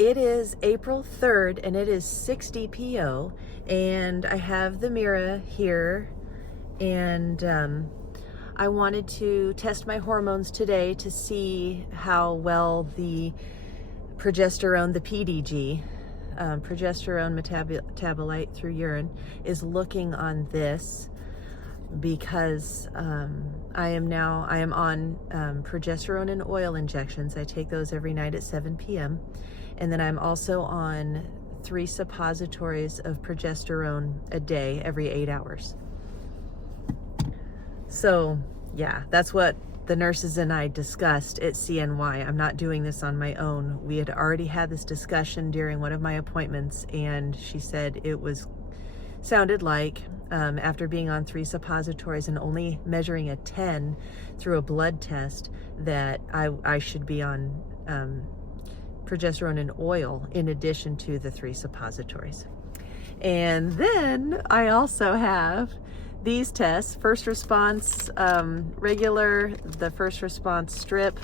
It is April 3rd and it is 60 PO, and I have the Mira here, and I wanted to test my hormones today to see how well the progesterone, the PDG, progesterone metabolite through urine, is looking on this, because I am on progesterone and oil injections. I take those every night at 7 p.m. And then I'm also on 3 suppositories of progesterone a day every 8 hours. So yeah, that's what the nurses and I discussed at CNY. I'm not doing this on my own. We had already had this discussion during one of my appointments, and she said it sounded like after being on 3 suppositories and only measuring a 10 through a blood test, that I should be on progesterone and oil in addition to the 3 suppositories. And then I also have these tests: first response regular, the first response strip,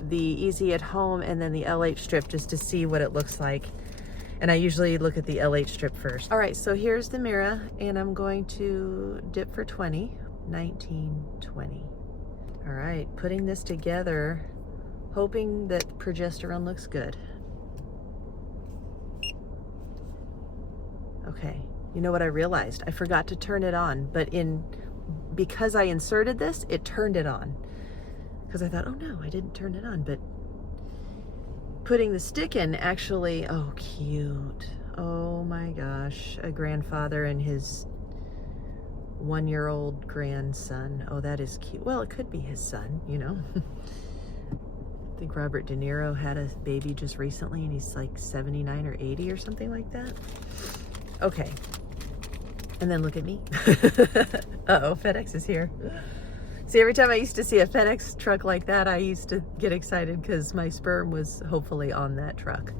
the easy at home, and then the LH strip, just to see what it looks like. And I usually look at the LH strip first. All right, so here's the Mira, and I'm going to dip for 20, 19, 20. All right, putting this together, hoping that progesterone looks good. Okay, you know what I realized? I forgot to turn it on, but because I inserted this, it turned it on. Because I thought, oh no, I didn't turn it on, but putting the stick in actually, oh cute. Oh my gosh, a grandfather and his 1-year-old grandson. Oh, that is cute. Well, it could be his son, you know. I think Robert De Niro had a baby just recently, and he's like 79 or 80 or something like that. Okay, and then look at me. Uh-oh, FedEx is here. See, every time I used to see a FedEx truck like that, I used to get excited because my sperm was hopefully on that truck.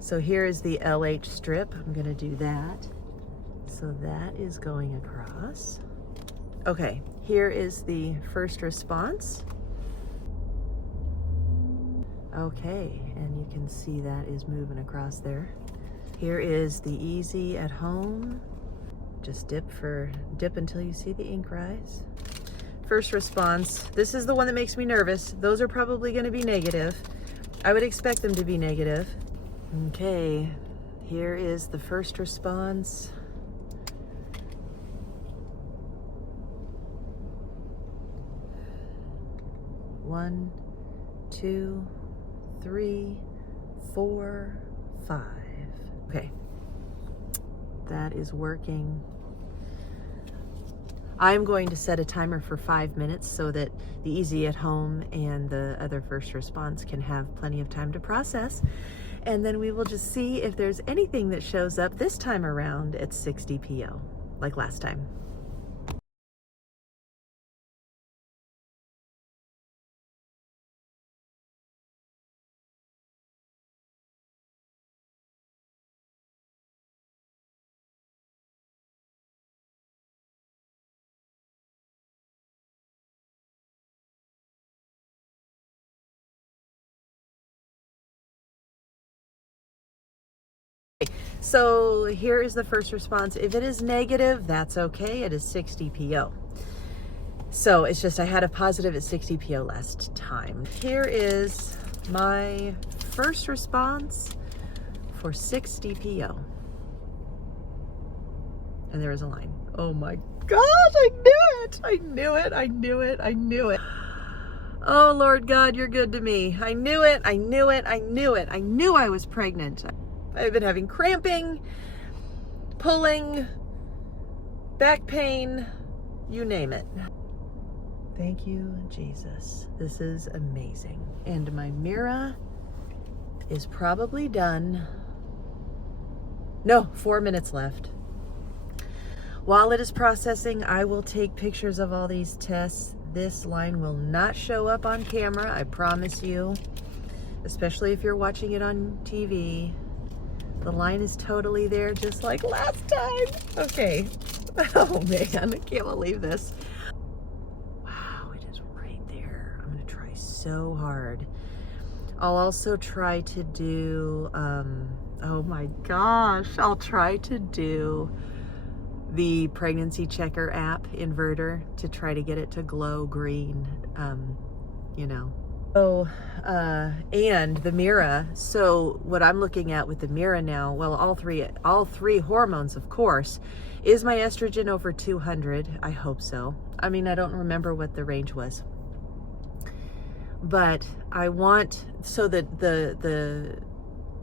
So here is the LH strip. I'm gonna do that. So that is going across. Okay, here is the first response. Okay, and you can see that is moving across there. Here is the easy at home. Just dip until you see the ink rise. First response. This is the one that makes me nervous. Those are probably going to be negative. I would expect them to be negative. Okay, here is the first response. One, 2, 3, 4, 5. Okay, that is working. I'm going to set a timer for 5 minutes so that the easy at home and the other first response can have plenty of time to process. And then we will just see if there's anything that shows up this time around at 60 PO, like last time. So here is the first response. If it is negative, that's okay. It is 60 PO. So it's just I had a positive at 60 PO last time. Here is my first response for 60 PO. And there is a line. Oh my gosh, I knew it. I knew it. I knew it. I knew it. Oh Lord God, you're good to me. I knew it. I knew it. I knew it. I knew I was pregnant. I've been having cramping, pulling, back pain, you name it. Thank you, Jesus. This is amazing. And my Mira is probably done. No, 4 minutes left. While it is processing, I will take pictures of all these tests. This line will not show up on camera, I promise you, especially if you're watching it on TV. The line is totally there, just like last time. Okay. Oh man, I can't believe this. Wow, it is right there. I'm gonna try so hard. I'll also try to do, oh my gosh, I'll try to do the pregnancy checker app inverter to try to get it to glow green, you know. So, and the Mira. So what I'm looking at with the Mira now, well, all three hormones, of course, is my estrogen over 200? I hope so. I mean, I don't remember what the range was, but I want, so that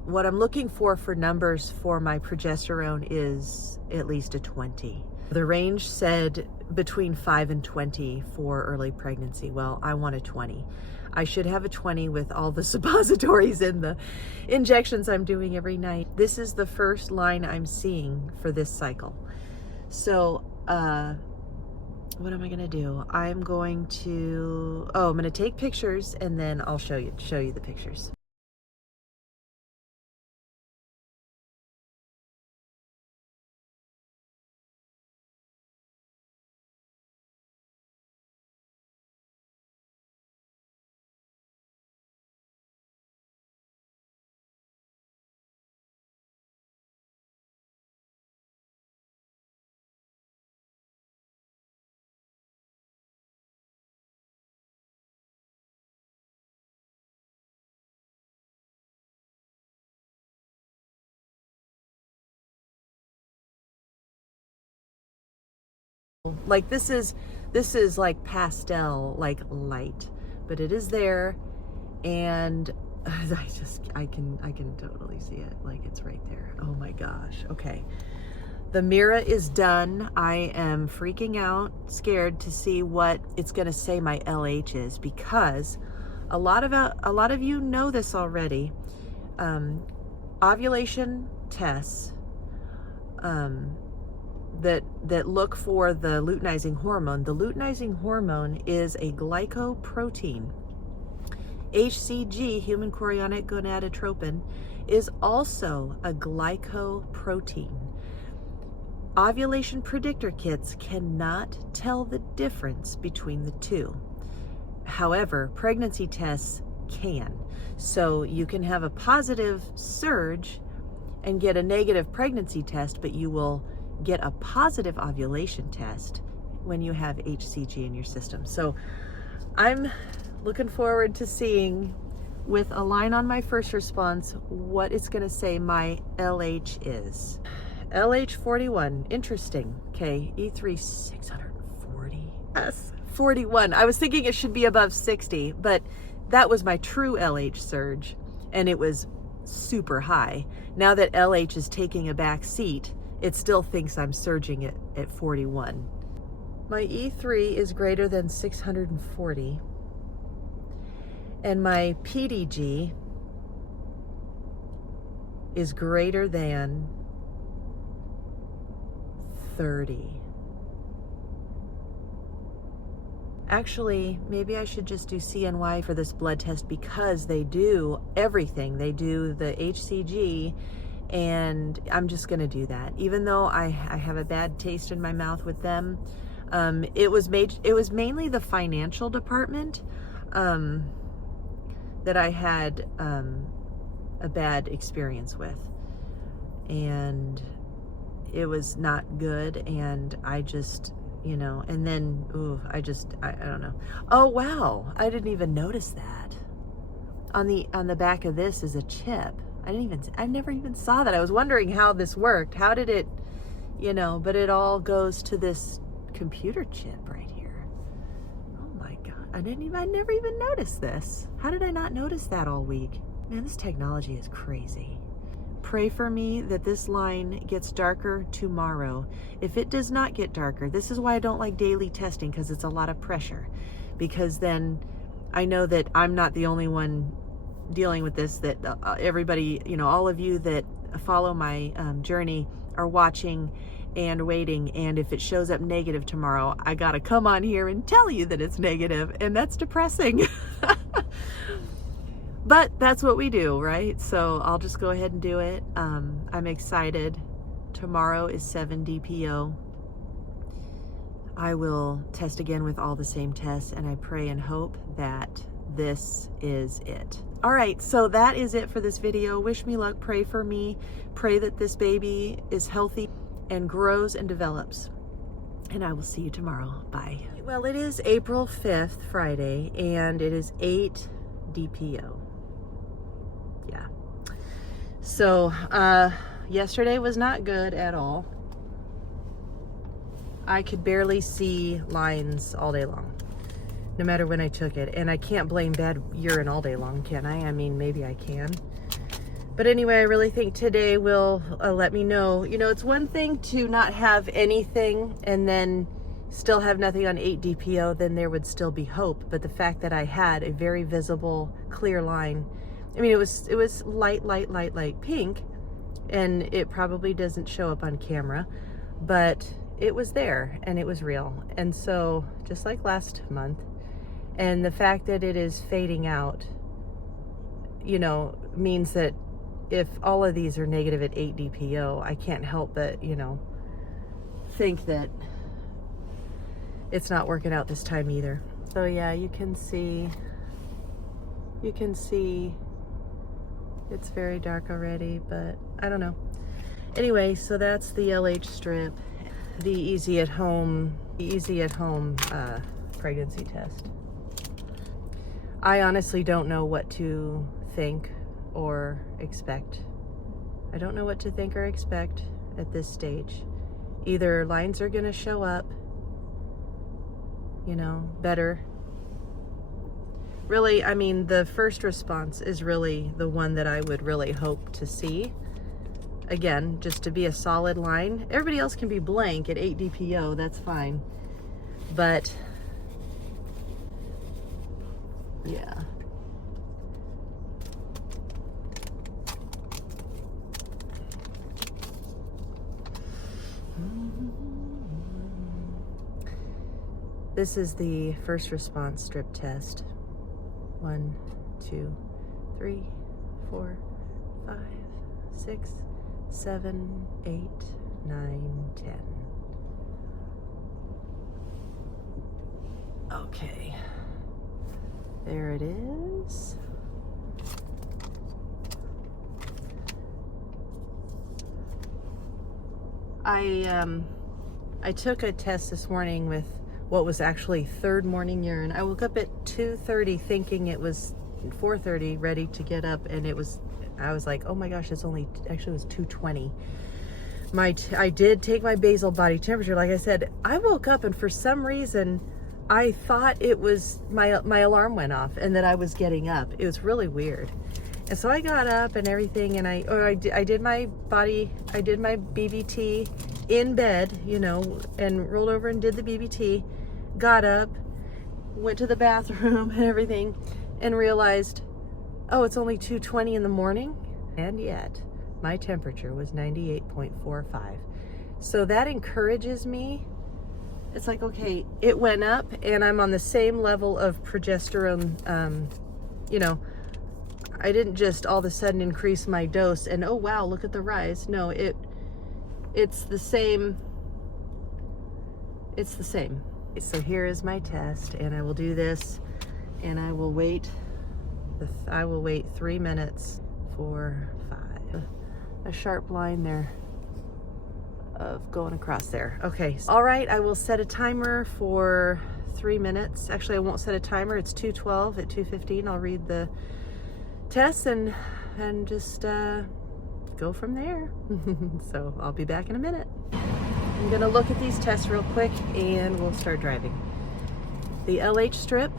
what I'm looking for numbers for my progesterone is at least a 20. The range said between 5 and 20 for early pregnancy. Well, I want a 20. I should have a 20 with all the suppositories and the injections I'm doing every night. This is the first line I'm seeing for this cycle. So, what am I gonna do? I'm going to take pictures and then I'll show you the pictures. Like this is like pastel, like light, but it is there, and I can totally see it, like it's right there. Oh my gosh. Okay, the Mira is done. I am freaking out, scared to see what it's gonna say my LH is, because a lot of you know this already. Ovulation tests that look for the luteinizing hormone. The luteinizing hormone is a glycoprotein. HCG, human chorionic gonadotropin, is also a glycoprotein. Ovulation predictor kits cannot tell the difference between the two. However, pregnancy tests can. So you can have a positive surge and get a negative pregnancy test, but you will get a positive ovulation test when you have HCG in your system. So I'm looking forward to seeing, with a line on my first response, what it's going to say my LH is. LH 41, interesting. Okay, E3 640. Yes, 41. I was thinking it should be above 60, but that was my true LH surge, and it was super high. Now that LH is taking a back seat, it still thinks I'm surging at 41. My E3 is greater than 640, and my PDG is greater than 30. Actually, maybe I should just do CNY for this blood test, because they do everything. They do the HCG, and I'm just gonna do that. Even though I have a bad taste in my mouth with them. It was mainly the financial department that I had a bad experience with, and it was not good, and I just, you know, and then I don't know. Oh wow, I didn't even notice that. On the back of this is a chip. I never even saw that. I was wondering how this worked. How did it, you know, but it all goes to this computer chip right here. Oh my God. I never even noticed this. How did I not notice that all week? Man, this technology is crazy. Pray for me that this line gets darker tomorrow. If it does not get darker, this is why I don't like daily testing, because it's a lot of pressure. Because then I know that I'm not the only one dealing with this, that everybody, you know, all of you that follow my journey are watching and waiting, and if it shows up negative tomorrow, I gotta come on here and tell you that it's negative, and that's depressing. But that's what we do, right? So I'll just go ahead and do it. I'm excited. Tomorrow is 7 DPO. I will test again with all the same tests, and I pray and hope that this is it. All right, so that is it for this video. Wish me luck, pray for me, pray that this baby is healthy and grows and develops. And I will see you tomorrow. Bye. Well, it is April 5th, Friday, and it is 8 DPO. Yeah. So, yesterday was not good at all. I could barely see lines all day long, no matter when I took it. And I can't blame bad urine all day long, can I? I mean, maybe I can. But anyway, I really think today will let me know. You know, it's one thing to not have anything and then still have nothing on 8 DPO, then there would still be hope. But the fact that I had a very visible, clear line, I mean, it was light pink, and it probably doesn't show up on camera, but it was there and it was real. And so, just like last month, and the fact that it is fading out, you know, means that if all of these are negative at 8 DPO, I can't help but, you know, think that it's not working out this time either. So yeah, you can see it's very dark already, but I don't know. Anyway, so that's the LH strip, the easy at home pregnancy test. I honestly don't know what to think or expect. I don't know what to think or expect at this stage. Either lines are gonna show up, you know, better. Really, I mean, the first response is really the one that I would really hope to see. Again, just to be a solid line. Everybody else can be blank at 8 DPO, that's fine. But, yeah. This is the first response strip test. 1, 2, 3, 4, 5, 6, 7, 8, 9, 10. Okay. There it is. I took a test this morning with what was actually third morning urine. I woke up at 2:30 thinking it was 4:30, ready to get up, and I was like, oh my gosh, actually it was 2:20. I did take my basal body temperature. Like I said, I woke up and for some reason I thought it was my alarm went off and that I was getting up. It was really weird. And so I got up and everything, and I did my BBT in bed, you know, and rolled over and did the BBT, got up, went to the bathroom and everything, and realized, oh, it's only 2:20 in the morning, and yet my temperature was 98.45. So that encourages me. It's like, okay, it went up and I'm on the same level of progesterone, you know, I didn't just all of a sudden increase my dose and, oh wow, look at the rise. No, it's the same. It's the same. So here is my test, and I will do this, and I will wait. I will wait 3 minutes for 5. A sharp line there of going across there. Okay. All right. I will set a timer for 3 minutes. Actually, I won't set a timer. It's 2:12. At 2:15, I'll read the test and just go from there. So I'll be back in a minute. I'm gonna look at these tests real quick and we'll start driving. The LH strip,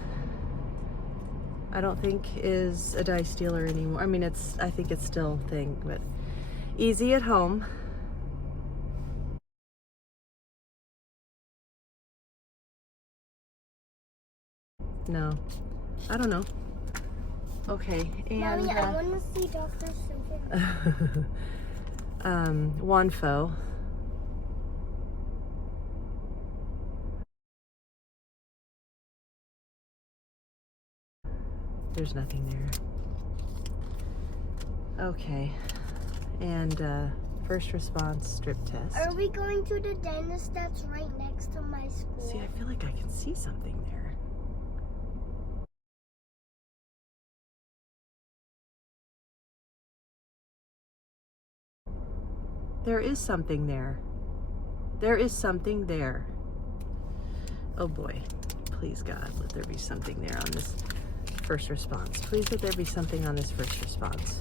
I don't think is a dye stealer anymore. I mean, I think it's still a thing, but easy at home. No, I don't know. Okay, and Mommy, I want to see Dr. Susan. Wanfo. There's nothing there. Okay, and first response strip test. Are we going to the dentist that's right next to my school? See, I feel like I can see something there. There is something there. There is something there. Oh boy. Please, God, let there be something there on this first response. Please let there be something on this first response.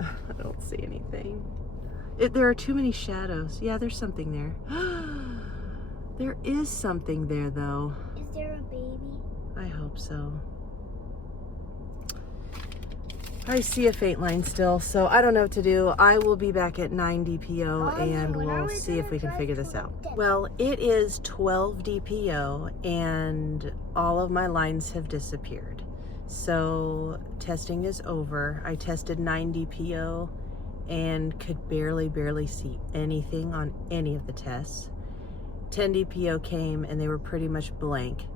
I don't see anything. There are too many shadows. Yeah, there's something there. There is something there, though. Is there a baby? I hope so. I see a faint line still, so I don't know what to do. I will be back at 9 DPO and we'll see if we can figure this out. Well, it is 12 DPO and all of my lines have disappeared. So testing is over. I tested 9 DPO and could barely see anything on any of the tests. 10 DPO came and they were pretty much blank.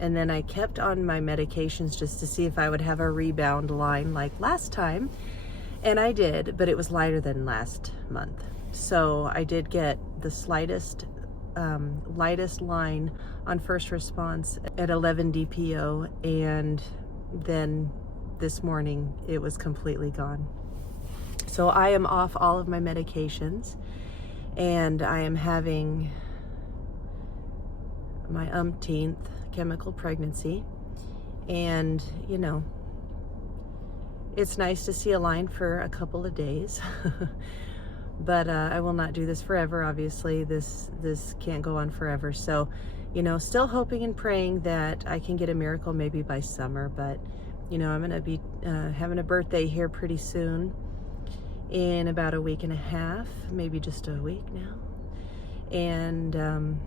And then I kept on my medications just to see if I would have a rebound line like last time. And I did, but it was lighter than last month. So I did get the lightest line on first response at 11 DPO. And then this morning it was completely gone. So I am off all of my medications and I am having my umpteenth chemical pregnancy, and you know, it's nice to see a line for a couple of days. But I will not do this forever. Obviously this can't go on forever, so you know, still hoping and praying that I can get a miracle maybe by summer. But you know, I'm gonna be having a birthday here pretty soon, in about a week and a half, maybe just a week now. And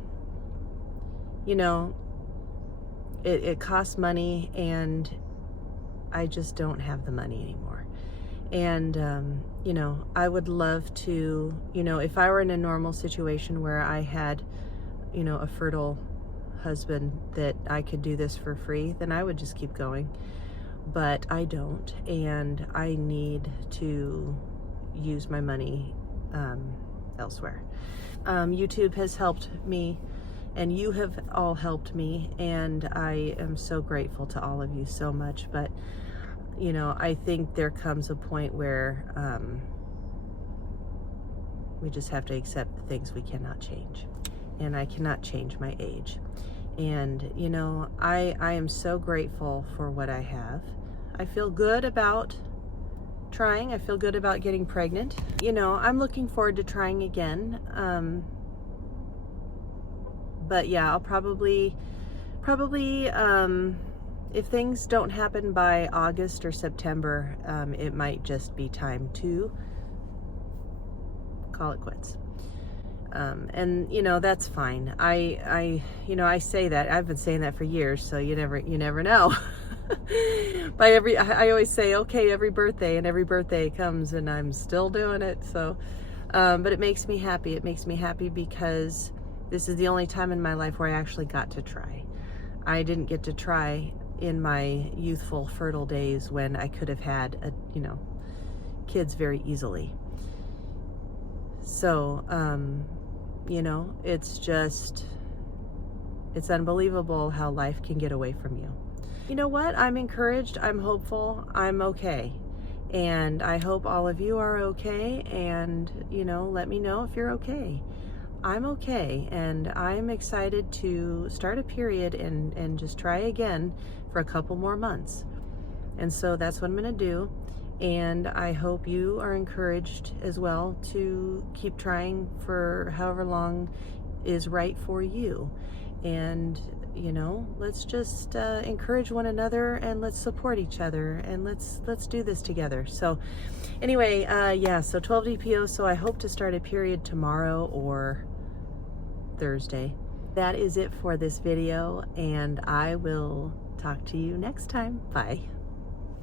you know, it costs money and I just don't have the money anymore. And you know, I would love to, you know, if I were in a normal situation where I had, you know, a fertile husband that I could do this for free, then I would just keep going. But I don't, and I need to use my money elsewhere. YouTube has helped me, and you have all helped me, and I am so grateful to all of you so much. But you know, I think there comes a point where we just have to accept the things we cannot change, and I cannot change my age. And you know, I am so grateful for what I have. I feel good about trying. I feel good about getting pregnant. You know, I'm looking forward to trying again. But yeah, I'll probably if things don't happen by August or September, it might just be time to call it quits. And you know, that's fine. You know, I say that, I've been saying that for years, so you never know. I always say, okay, every birthday comes and I'm still doing it. So, but it makes me happy. It makes me happy because this is the only time in my life where I actually got to try. I didn't get to try in my youthful, fertile days when I could have had, you know, kids very easily. So, you know, it's unbelievable how life can get away from you. You know what? I'm encouraged. I'm hopeful. I'm okay. And I hope all of you are okay. And, you know, let me know if you're okay. I'm okay, and I'm excited to start a period and just try again for a couple more months. And so that's what I'm going to do. And I hope you are encouraged as well to keep trying for however long is right for you. And, you know, let's just encourage one another, and let's support each other, and let's do this together. So anyway, yeah, so 12 DPO, so I hope to start a period tomorrow or Thursday. That is it for this video, and I will talk to you next time. Bye.